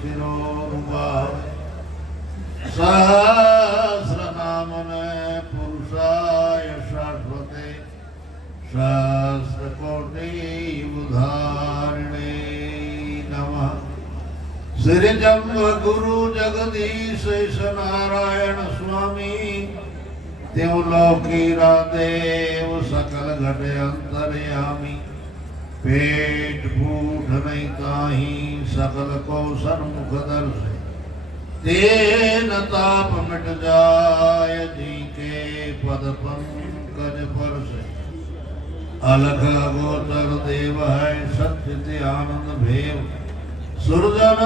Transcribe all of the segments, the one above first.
शिरोरुबावे सहस्रनामने पुरुषाय शाश्वते सहस्रकोटि उदाहरणे नमः। श्री जम्ब गुरु जगदीश नारायण स्वामी देवलोकी रादेव सकल घटे अंतर्यामी पेट फूट नहीं ताही सकल को सन्मुख दर्शे तेन ताप मिट जाय जी के पद पंकज परसे। अलख गोचर देव है सत्य आनंद भेव सुरजन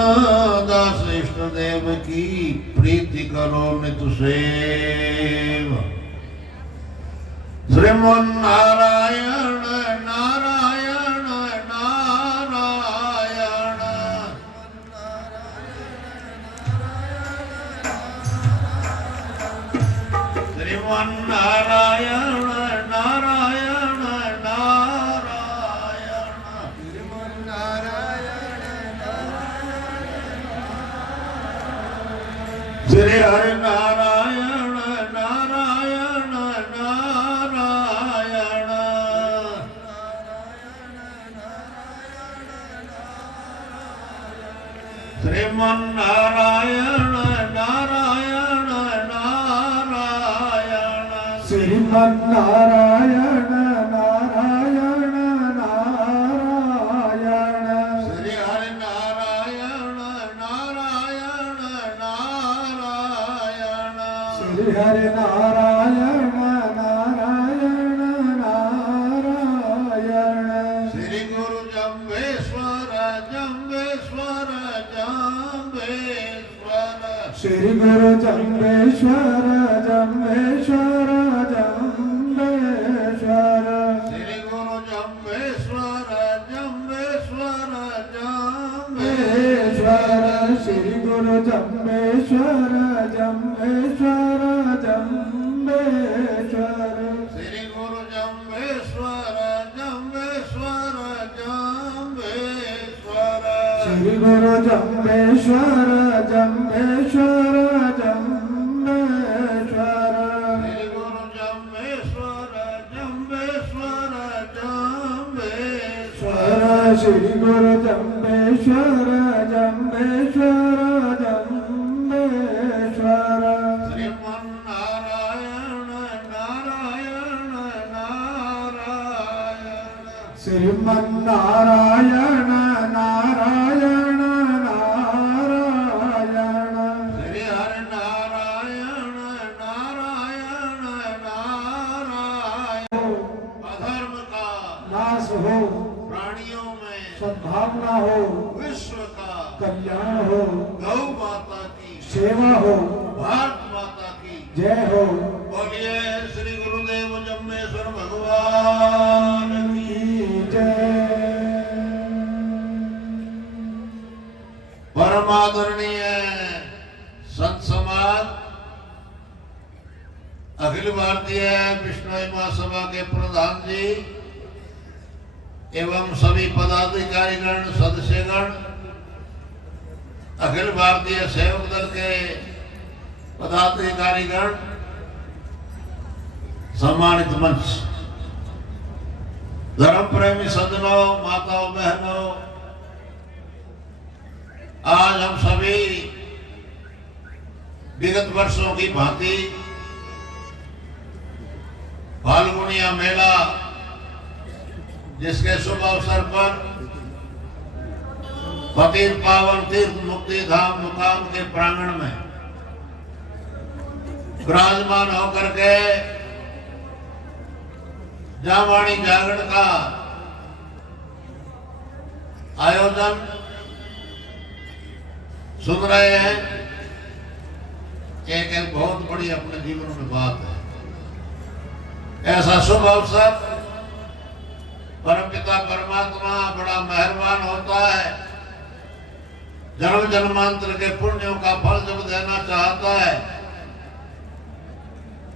दास इष्ट देव की प्रीति करो नित सेव। श्रीमन नारायण नारायण नारायण श्रीमन नारायण नारायण नारायण श्रीमन नारायण नारायण श्री हरि नारायण नारायण नारायण श्रीमन नारायण नारायण नारायण श्रीमन नारायण नारायण नारायण श्री हरि नारायण नारायण नारायण श्री हरि नारायण नारायण नारायण श्री गुरु जम्बेश्वर जम्बेश्वर जम्बेश्वर श्री गुरु जम्बेश्वर जम्बेश्वर जम्बेश्वर श्री गुरु जम्बेश्वर जम्बेश्वर जम्बेश्वर श्री गुरु जम्बेश्वर जम्बेश्वर जम्बेश्वर श्री गुरु जम्बेश्वर जम्बेश्वर जम्बेश्वर श्री गुरु जम्बेश्वर जम्बेश्वर जम्बेश्वर श्री गुरु जम्बेश्वर जम्बेश्वर जम्बेश्वर श्री गुरु जम्बेश्वर जम्बेश्वर जम्बेश्वर श्रीमन नारायण नारायण नारायण श्रीमन नारायण नारायण नारायण श्री हरि नारायण नारायण नारायण अधर्म का नाश हो प्राणियों में सद्भावना हो विश्व का कल्याण हो गौ माता की सेवा हो भारत माता की जय हो बोलिए श्री गुरुदेव जम्बेश्वर भगवान की की जय। परम आदरणीय संत समाज अखिल भारतीय विष्णु महासभा के प्रधान जी एवं सभी पदाधिकारीगण सदस्यगण अखिल भारतीय सेवक दल के पदाधिकारीगण सम्मानित मंच धर्म प्रेमी सज्जनों माताओं बहनों आज हम सभी विगत वर्षों की भांति फाल्गुनिया मेला जिसके शुभ अवसर पर पतित पावन तीर्थ मुक्ति धाम मुकाम के प्रांगण में विराजमान होकर के जामवाणी जागरण का आयोजन सुन रहे हैं। एक बहुत बड़ी अपने जीवन में बात है। ऐसा शुभ अवसर परमपिता परमात्मा बड़ा मेहरबान होता है। जन्म जन्मांतर के पुण्यों का फल जब देना चाहता है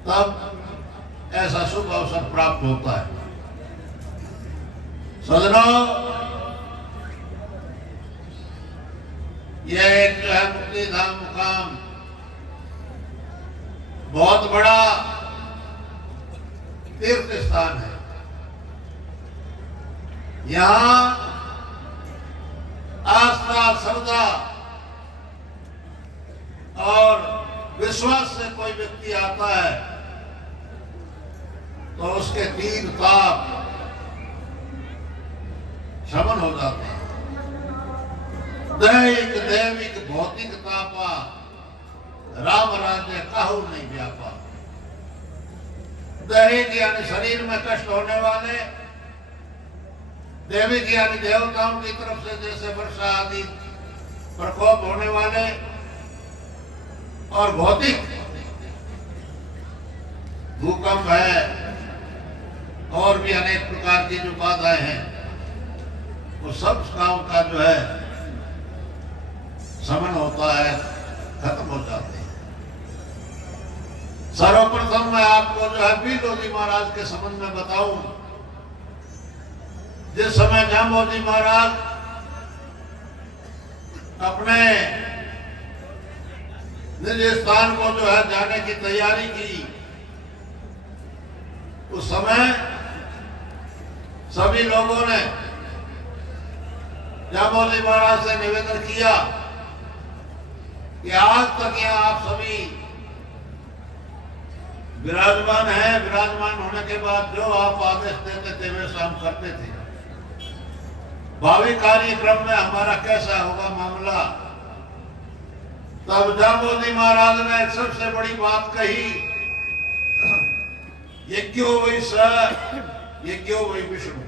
तब ऐसा शुभ अवसर प्राप्त होता है। सज्जनों, यह एक जो है मुक्ति धाम मुकाम बहुत बड़ा तीर्थ स्थान है। यहाँ आस्था, श्रद्धा और विश्वास से कोई व्यक्ति आता है तो उसके तीन ताप शमन हो जाते हैं। दैहिक, दैविक, भौतिक तापा राम राज्य काहू नहीं व्यापा। दैहिक यानी शरीर में कष्ट होने वाले, दैविक यानी देवताओं की तरफ से जैसे वर्षा आदि प्रकोप होने वाले, और भौतिक भूकंप है और भी अनेक प्रकार की जो बाधाएं हैं, वो सब काम का जो है शमन होता है, खत्म हो जाते हैं। सर्वप्रथम मैं आपको जो है बीलोजी महाराज के संबंध में बताऊं। जिस समय जाम्बोजी महाराज अपने निज स्थान को जो है जाने की तैयारी की, उस समय सभी लोगों ने जाम्बोजी महाराज से निवेदन किया कि आज तक यहाँ आप सभी विराजमान हैं, विराजमान होने के बाद जो आप आदेश देते थे वैसा हम करते थे। भावी कार्यक्रम में हमारा कैसा होगा मामला। तब जाम्बोजी महाराज ने सबसे बड़ी बात कही, यज्ञो वै स यज्ञो वै विष्णु।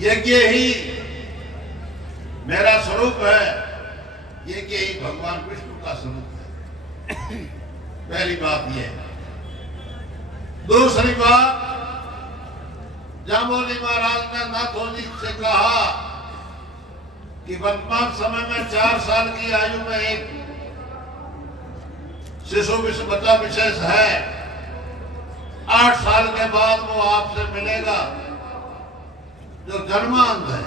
यज्ञ ही मेरा स्वरूप है, यज्ञ ही भगवान विष्णु का स्वरूप है। पहली बात यह। दूसरी बात, जाम्बोजी महाराज ने नाथोजी से कहा कि वर्तमान समय में 4 साल की आयु में एक शिशु बच्चा विशेष है, 8 साल के बाद वो आपसे मिलेगा, जो जन्मांध है,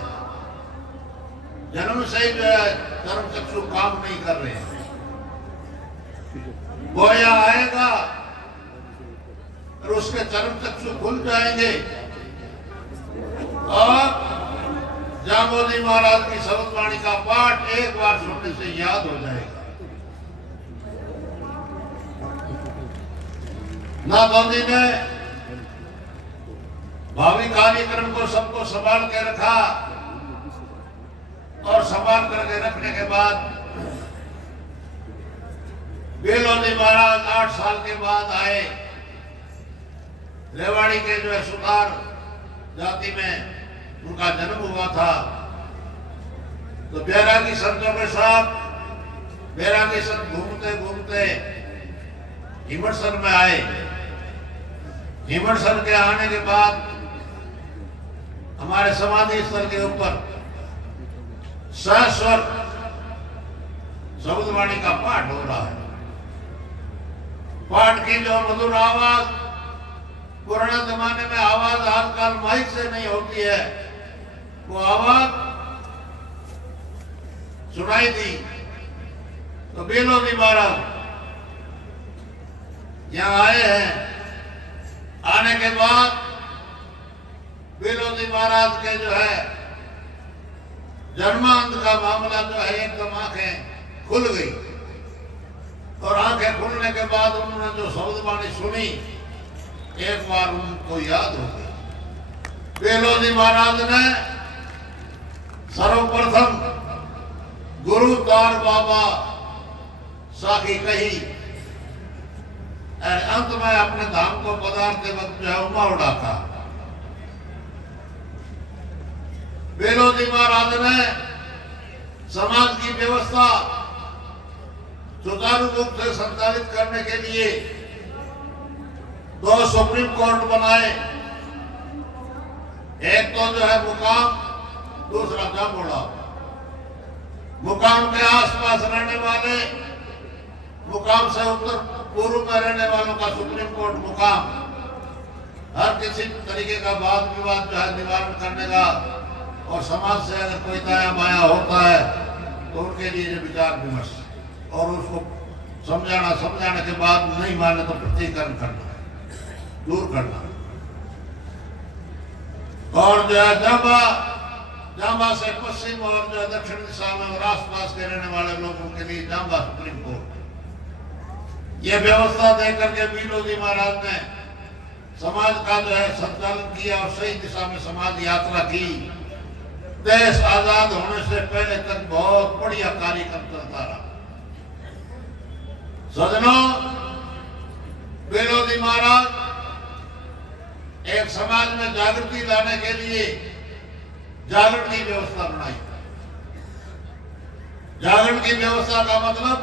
जन्म से ही जो है कर्म चक्षु काम नहीं कर रहे हैं, वो यहाँ आएगा और उसके चरम चक्षु खुल जाएंगे और जाम्बोजी महाराज की शब्दवाणी का पाठ एक बार सुनने से याद हो जाएगा। नाथोजी ने भावी कार्यक्रम को सबको संभाल के रखा और संभाल करके रखने के बाद बेलोजी महाराज 8 साल के बाद आए। रेवाड़ी के जो है सुतार जाति में उनका जन्म हुआ था। तो बैरागी संतों के साथ बैरागी संत घूमते घूमते हिमरसर में आए। हिमरसर के आने के बाद हमारे समाधि स्थल के ऊपर सहस्वर शब्दवाणी का पाठ हो रहा है। पाठ की जो मधुर आवाज, पुराने जमाने में आवाज आजकल माइक से नहीं होती है, वो आवाज सुनाई दी। तो बेलोजी महाराज यहाँ आए हैं। आने के बाद बेलोजी महाराज के जो है जन्मांत का मामला जो है एकदम आंखें खुल गई और आंखें खुलने के बाद उन्होंने जो शब्दवाणी सुनी एक बार उनको याद हो गई। बेलोजी महाराज ने सर्वप्रथम गुरु दार बाबा साखी कही और अंत में अपने धाम को पधारते वक्त जो है उमा उड़ा था। बेलोजी महाराज ने समाज की व्यवस्था सुचारू रूप से संचालित करने के लिए 2 सुप्रीम कोर्ट बनाए। एक तो जो है मुकाम, दूसरा जामुड़ा। मुकाम के आसपास रहने वाले, मुकाम से उत्तर पूर्व में रहने वालों का सुप्रीम कोर्ट मुकाम हर किसी तरीके का वाद विवाद जो है निवारण करने का और समाज से अगर कोई दाया बाया होता है तो उनके लिए विचार विमर्श और उसको समझाने के बाद नहीं माने तो प्रतिकरण करना, दूर करना। और जो है जांबा से पश्चिम और जो दक्षिण दिशा में और आसपास के रहने वाले लोगों के लिए जांबा सुप्रीम कोर्ट, ये व्यवस्था दे करके बीलोजी महाराज ने समाज का जो है संचालन किया और सही दिशा में समाज यात्रा की। देश आजाद होने से पहले तक बहुत बढ़िया कार्यक्रम चलता रहा। सजनों, बीलोजी महाराज एक समाज में जागृति लाने के लिए जागरण की व्यवस्था बनाई। जागरण की व्यवस्था का मतलब,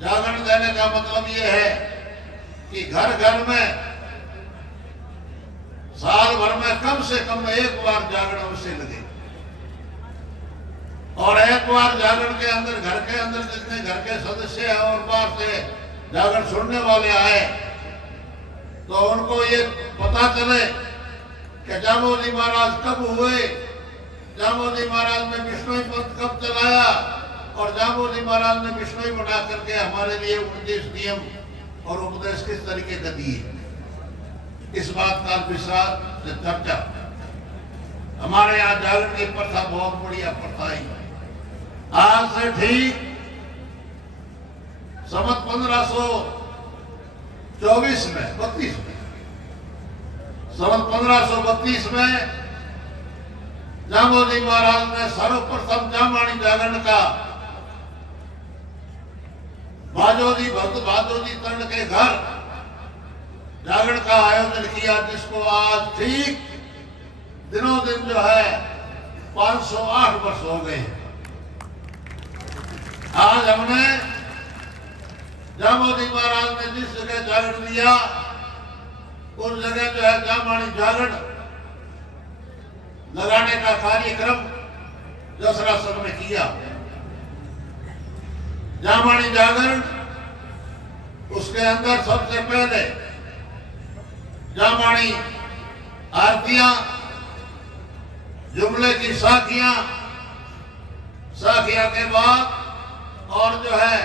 जागरण देने का मतलब यह है कि घर घर में साल भर में कम से कम एक बार जागरण अवश्य लगे। और एक बार जागरण के अंदर, घर के अंदर जितने घर के सदस्य हैं और बाहर से जागरण सुनने वाले आए तो उनको ये पता चले कि जांबोजी महाराज कब हुए, जांबोजी महाराज ने विष्णु पंथ कब चलाया और जांबोजी महाराज ने विष्णु बना करके हमारे लिए उपदेश नियम और उपदेश किस तरीके का दिए। इस बात का विस्तार से चर्चा। हमारे यहाँ जागरण की प्रथा बहुत बढ़िया प्रथा है। आज से ठीक संवत 1532 में 32 में संवत 1532 में जांबोजी महाराज ने सर्वप्रथम जामवाणी जागरण का भाजोजी भक्त भाजोजी तरण के घर जागरण का आयोजन किया, जिसको आज ठीक दिनों दिन जो है 508 वर्ष हो गए हैं। आज हमने जांबोजी महाराज ने जिस जगह जागरण दिया उस जगह जो है जामवाणी जागरण लगाने का कार्यक्रम जसरा सब ने किया। जामवाणी जागरण, उसके अंदर सबसे पहले जामवाणी आरतियां, जुमले की साखियां, साखियां के बाद और जो है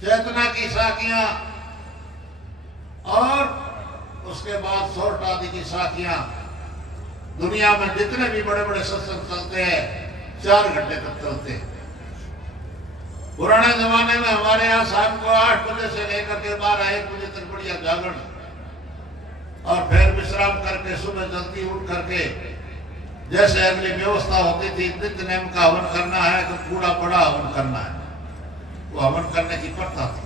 चेतना की साखियां और उसके बाद सोरठ आदि की साखियां। दुनिया में जितने भी बड़े बड़े सत्संग चलते हैं 4 घंटे तक चलते हैं। पुराने जमाने में हमारे यहाँ शाम को 8 बजे से लेकर के 12-1 बजे तक बढ़िया जागरण और फिर विश्राम करके सुबह जल्दी उठ करके जैसे अगली व्यवस्था होती थी, नित्य नेम का हवन करना है तो पूरा बड़ा हवन करना है, वो हवन करने की प्रथा थी।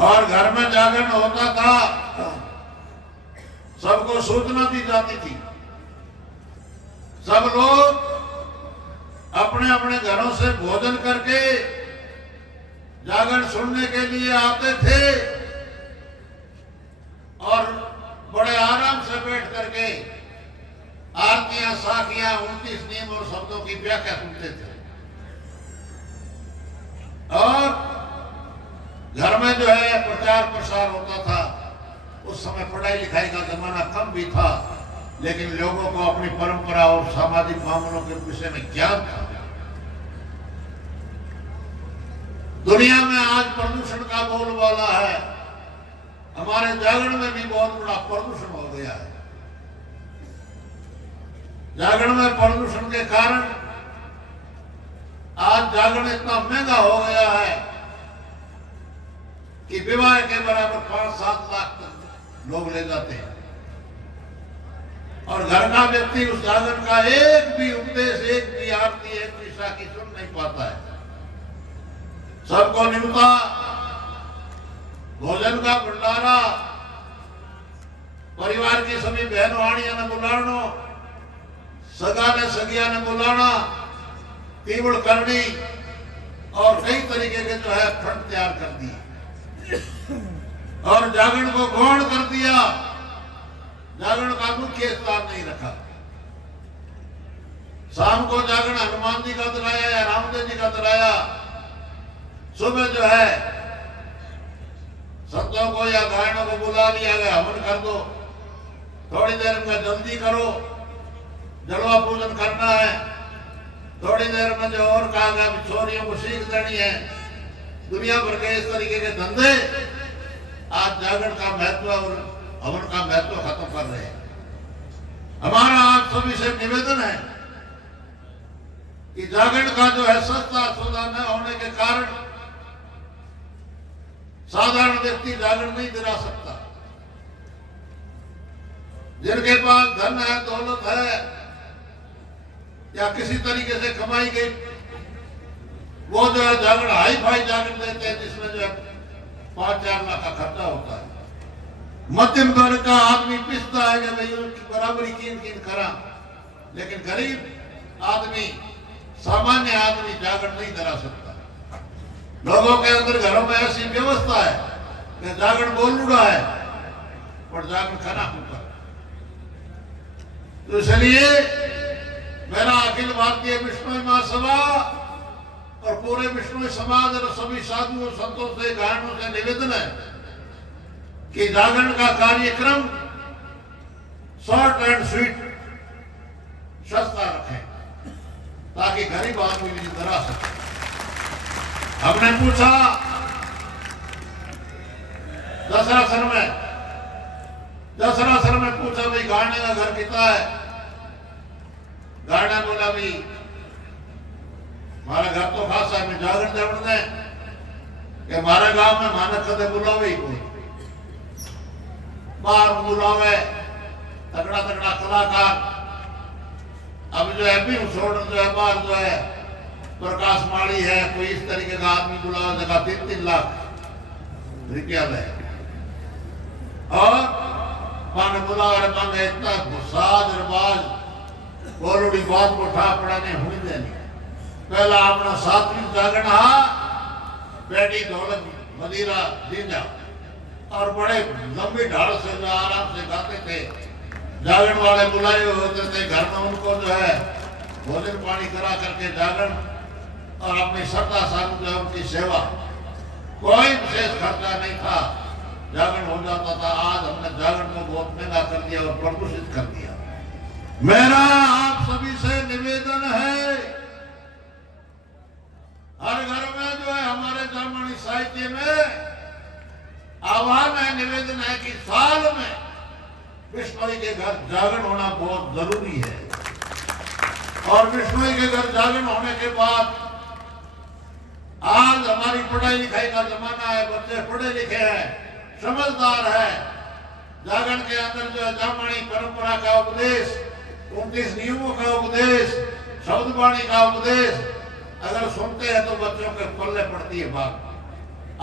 और घर में जागरण होता था, सबको सूचना दी जाती थी। सब लोग अपने अपने घरों से भोजन करके जागरण सुनने के लिए आते थे और बड़े आराम से बैठ करके आरतियां, साखियां, 29 नियम और शब्दों की व्याख्या सुनते थे। और घर में जो है प्रचार प्रसार होता था। उस समय पढ़ाई लिखाई का जमाना कम भी था, लेकिन लोगों को अपनी परंपरा और सामाजिक मामलों के विषय में ज्ञान था। दुनिया में आज प्रदूषण का बोलबाला है, हमारे जागरण में भी बहुत बड़ा प्रदूषण हो गया है। जागरण में प्रदूषण के कारण आज जागरण इतना महंगा हो गया है कि विवाह के बराबर 5-7 लाख तक लोग ले जाते हैं। और घर का व्यक्ति उस जागरण का एक भी उपदेश, एक भी आरती, एक भी साखी सुन नहीं पाता है। सबको निमता, भोजन का भंडारा, परिवार की सभी बहनवाणियों ने बुलाना, सगा ने सगिया ने बुलाना, तीवड़ करनी और कई तरीके के जो है फ्रंट तैयार कर दिए और जागरण को गौण कर दिया। जागरण का मुख्य स्थान नहीं रखा। शाम को जागरण हनुमान जी का कराया या रामदेव जी का कराया, सुबह जो है संतों को या गायनों को बुला लिया गया, हवन कर दो। थोड़ी देर में जल्दी करो, जलवा पूजन करना है। थोड़ी देर में जो और कहा गया छोरियों को सीख देनी है। दुनिया भर के इस तरीके के धंधे आज जागरण का महत्व और हवन का महत्व खत्म कर रहे हैं। हमारा आप सभी से निवेदन है कि जागरण का जो है सस्ता सौदा न होने के कारण साधारण व्यक्ति जागरण नहीं दिला सकता। जिनके पास धन है, दौलत है या किसी तरीके से कमाई गई, वो जो है जागरण हाई फाई जागरण देते हैं जिसमें जो है 5-4 लाख का खर्चा होता है। मध्यम वर्ग का आदमी पिसता है कि भाई उसकी बराबरी कीन करा, लेकिन गरीब आदमी, सामान्य आदमी जागरण नहीं करा सकता। लोगों के अंदर घरों में ऐसी व्यवस्था है कि जागरण बोल उड़ा है और जागरण खाना होता। तो इसलिए मेरा अखिल भारतीय विष्णु महासभा और पूरे विष्णु समाज और सभी साधुओं संतों से, गायनों से निवेदन है कि जागरण का कार्यक्रम शॉर्ट एंड स्वीट सस्ता रखें ताकि गरीब आदमी भी करा सके। हमने पूछा दसरा सर में पूछा भाई गाने का घर कितना है। गाना बोला भाई हमारा घर तो खासा है, मैं जागरण जागरण दे कि हमारे गांव में मानक कदे बुलावे ही कोई, बाहर बुलावे तगड़ा तगड़ा कलाकार। अब जो है भी छोड़ जो है बाहर जो है प्रकाश माड़ी है, कोई इस तरीके का आदमी बुलावा जगह 3-3 लाख रुपया ले और पान बुलावा मांगे इतना साज रवाज बोलोड़ी बात को ठा पड़ाने हुई देनी। पहला अपना सात्विक जागरण बेटी दौलत मदिरा जिंदा और बड़े लंबी ढाल से जो आराम से गाते थे। जागरण वाले बुलाए होते थे, घर में उनको जो है भोजन पानी करा करके जागरण और अपनी श्रद्धा साधु जो उनकी सेवा, कोई विशेष खर्चा नहीं था, जागरण हो जाता था। आज हमने जागरण को बहुत महंगा कर दिया और प्रदूषित कर दिया। मेरा आप सभी से निवेदन है, हर घर में जो है हमारे ब्राह्मणी साहित्य में आह्वान है, निवेदन है कि साल में विष्णु के घर जागरण होना बहुत जरूरी है। और विष्णु के घर जागरण होने के बाद आज हमारी पढ़ाई लिखाई का जमाना है, बच्चे पढ़े लिखे हैं, समझदार है। जागरण के अंदर जो है ब्राह्मणी परंपरा का उपदेश, 29 नियमों का उपदेश, शब्द वाणी का उपदेश अगर सुनते हैं तो बच्चों के पल्ले पड़ती है बात।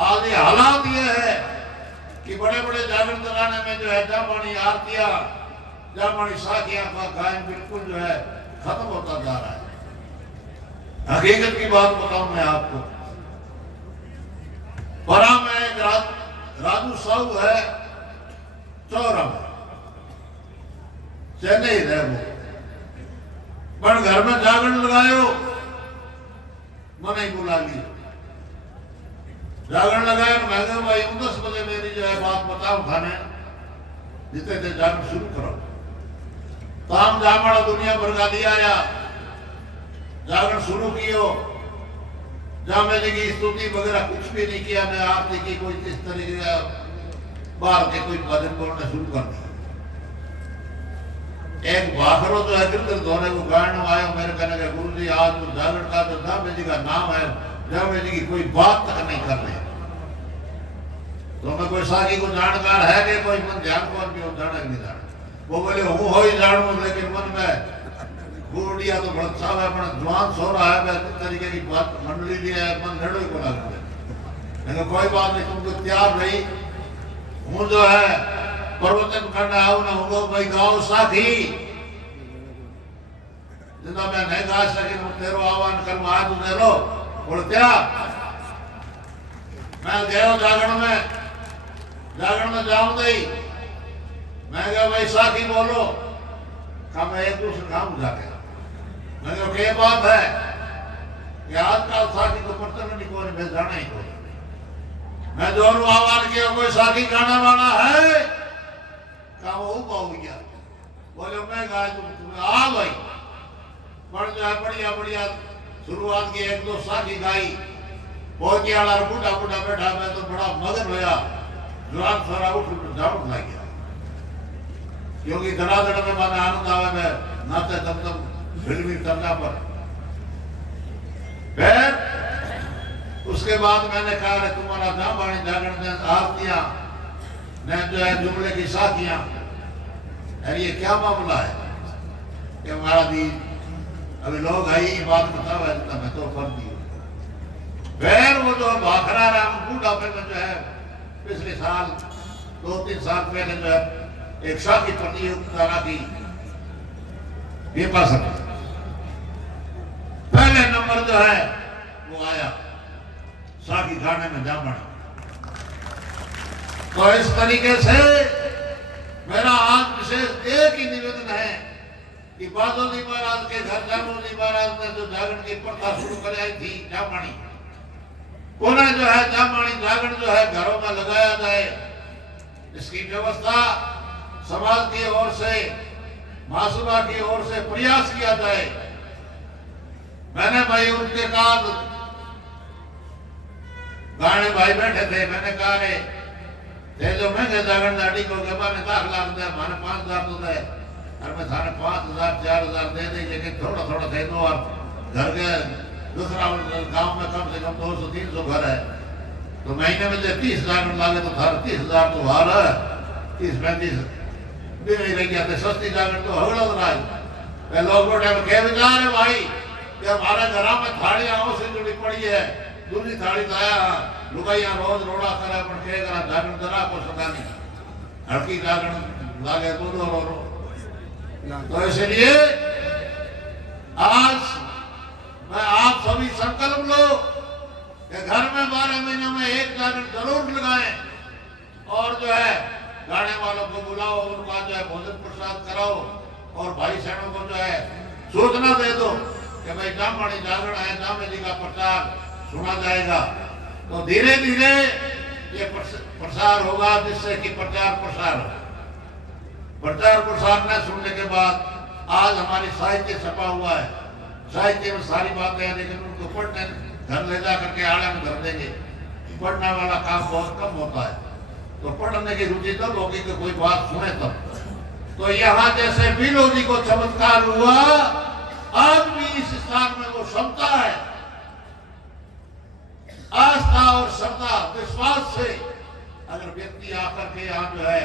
आज ये हालात ये है कि बड़े बड़े जागरण कराने में जो है जामवाणी आरतियां, जामवाणी साखियां का गायन बिल्कुल जो है खत्म होता जा रहा है। हकीकत की बात बताऊं मैं आपको, परा में एक राजू साहू है, चौरा में चेन्नई रहे वो, पर घर में जागरण लगायो मन ही बुला लिया। जागरण लगाया मैं कहा भाई 10 बजे मेरी जो है बात बताओ खाने जितने थे जागरण शुरू करो। ताम जामड़ा दुनिया भर का दिया या जागरण शुरू कियो। जामे जी की स्तुति वगैरह कुछ भी नहीं किया, मैं आरती की कोई इस तरीके का बाहर के कोई भजन बोलना शुरू कर दिया। एक बाखरो जो है गिरगिर धोने को गायन आया, मेरे कहने का गुरु जी आज तो जागरण का जो जामे जी का नाम है, जामे जी की कोई बात तक नहीं कर रहे। तो मैं कोई साकी को जानकार है कि कोई मन ध्यान कौन भी हो जाना नहीं जाना। वो बोले हूँ हो ही जानू, लेकिन मन में गुरुडिया तो बड़ा साहब है, बड़ा जवान सो रहा है, मैं इस तरीके की बात मंडली दी है, मन लड़ो ही बोला। लेकिन कोई बात नहीं, तुमको तैयार नहीं हूँ जो है प्रवचन करना आओ ना हो भाई गाओ साखी जितना मैं नहीं गा सके तेरो आह्वान कर आज दे लो बोल क्या। मैं गया जागरण में जाऊं दई, मैं क्या भाई साखी बोलो का मैं एक दूसरे काम जाके मैं क्या क्या बात है कि आजकल साखी को प्रचलन नहीं कोई मैं जाना ही कोई। मैं दोनों आह्वान किया कोई साखी गाना वाला है का वो गया बोले मैं गाय तुम्हें आ भाई पर जो है बढ़िया बढ़िया शुरुआत की एक दो साखी गाई पहुंची वाला बूढ़ा बूढ़ा बैठा मैं तो बड़ा मगन होया जुरान सारा उठ जाऊं लग गया क्योंकि धड़ाधड़ में माने आनंद आवे मैं नाचे तब तब फिल्मी करना पर फिर उसके बाद मैंने कहा तुम्हारा जामानी जागरण ने आरतियां ने जो है जुमले की साखियां अरे ये क्या मामला है कि हमारा दी अभी लोग आई ये बात बताओ है मैं तो कर दी फिर वो जो भाखरा राम बूढ़ापे में जो है पिछले साल 2-3 साल पहले जो है एक शादी प्रतियोगिता की बेपासक पहले नंबर जो है वो आया साकी खाने में जामन। तो इस तरीके से मेरा आज विशेष एक ही निवेदन है कि बादोली महाराज के घर जामोदी महाराज ने जो जागरण की प्रथा शुरू कराई थी जामणी उन्हें जो है जामणी जागरण जो है घरों में लगाया जाए इसकी व्यवस्था समाज की ओर से महासभा की ओर से प्रयास किया जाए। मैंने भाई उनके बाद गाने भाई बैठे थे मैंने कहा रे थे जो महंगे जागरण दाढ़ी को के माने दाखला दे माने 5000 तो दे और मैं थाने 5000 4000 दे दे लेकिन थोड़ा थोड़ा दे दो और घर के दूसरा गांव में कम से कम 200-300 घर है तो महीने में जब 30 जागरण लागे तो थार 30,000 तो हार है 30-35 भी नहीं रह गया थे सस्ती जागरण तो हगड़ा रहा लोग टाइम कह विचार है भाई कि हमारे घर में थालियां से जुड़ी पड़ी है दूसरी थाली लाया लुगाइया रोज रोड़ा करे पर के करा जागरण जरा को सका नहीं हड़की जागरण लागे तो रो तो इसलिए आज मैं आप सभी संकल्प लो कि घर में 12 महीनों में एक जागरण जरूर लगाएं और जो है गाने वालों को बुलाओ उनका जो है भोजन प्रसाद कराओ और भाई बहनों को जो है सूचना दे दो कि भाई जामणी जागरण है जामे जी का प्रचार सुना जाएगा। तो धीरे धीरे ये प्रसार होगा जिससे कि प्रचार प्रसार न सुनने के बाद आज हमारी साहित्य छपा हुआ है साहित्य में सारी बातें हैं लेकिन उनको पढ़ने घर ले जा करके आड़े में धर देंगे पढ़ने वाला काम बहुत कम होता है तो पढ़ने की रुचि तब होगी कि कोई बात सुने तब। तो यहाँ जैसे बीलो जी को चमत्कार हुआ आज भी इस स्थान में वो क्षमता है आस्था और श्रद्धा विश्वास से अगर व्यक्ति आकर के यहाँ जो है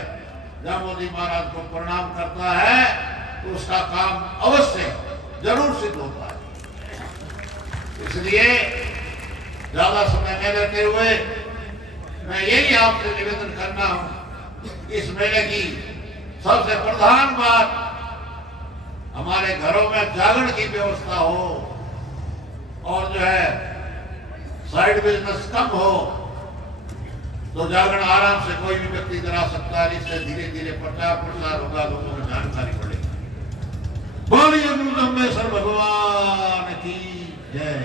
जामोदी महाराज को प्रणाम करता है तो उसका काम अवश्य जरूर सिद्ध होता है। इसलिए ज्यादा समय न लेते हुए मैं यही आपसे निवेदन करना हूं इस मेले की सबसे प्रधान बात हमारे घरों में जागरण की व्यवस्था हो और जो है साइड बिजनेस कम हो तो जागरण आराम से कोई भी व्यक्ति करा सकता है। इससे धीरे धीरे प्रचार प्रसार होगा लोगों को जानकारी बढ़ेगी। बोलिए गुरु ब्रह्मेश्वर भगवान की जय।